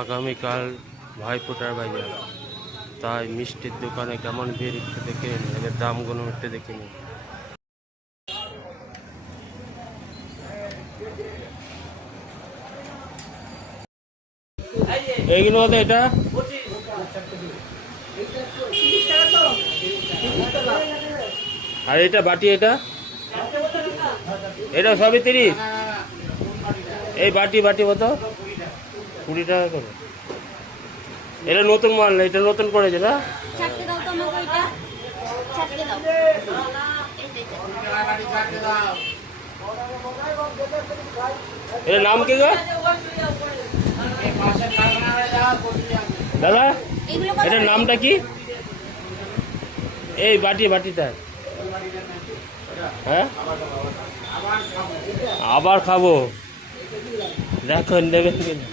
আগামীকাল ভাইফোঁটার বাজার, তাই মিষ্টির দোকানে কেমন ভিড় একটু দেখে নিন, এদের দামগুলো একটু দেখে নিন। এইগুলো হতো এটা, আর এটা বাটি, এটা সবই 30। এই বাটি কত? 20 টাকা করে। এটা নতুন মাল না, এটা নতুন করেছে না? এর নাম কি গো দাদা? এটার নামটা কি? এই বাটিটা, হ্যাঁ আবার খাবো, দেখো নেবেন কিনা।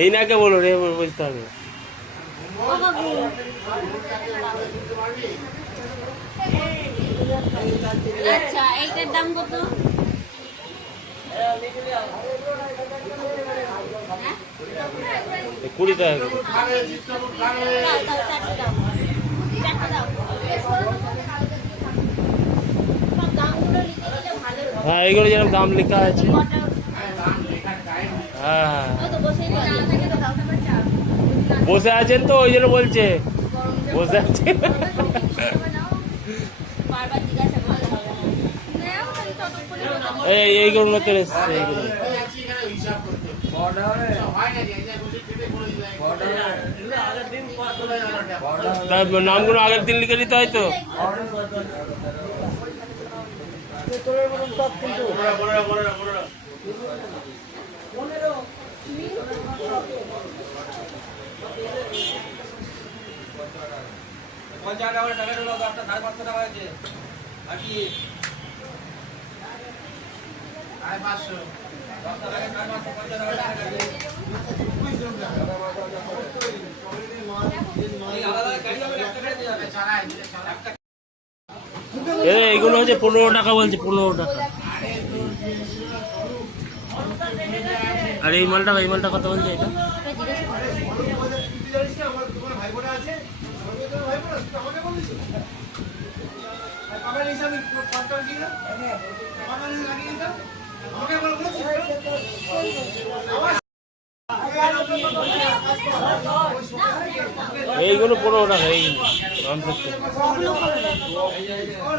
এই নাকে বলো রে, বুঝতে হবে। আচ্ছা, এইটার দাম কত? 20 টাকা। হ্যাঁ, এইগুলো যেরকম দাম লেখা আছে। হ্যাঁ, বসে আছেন তো, ওই জন্য বলছে বসে আছেন। এইগুলো নতুন এসছে, এইগুলো নামগুলো আগের দিন লিখে দিতে হয় তো। এইগুলো হচ্ছে 15 টাকা বলছে, 15 টাকা। আর এই মালটা কত বলছে এটা? এইগুলো 15 টাকা,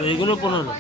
এইগুলো 15।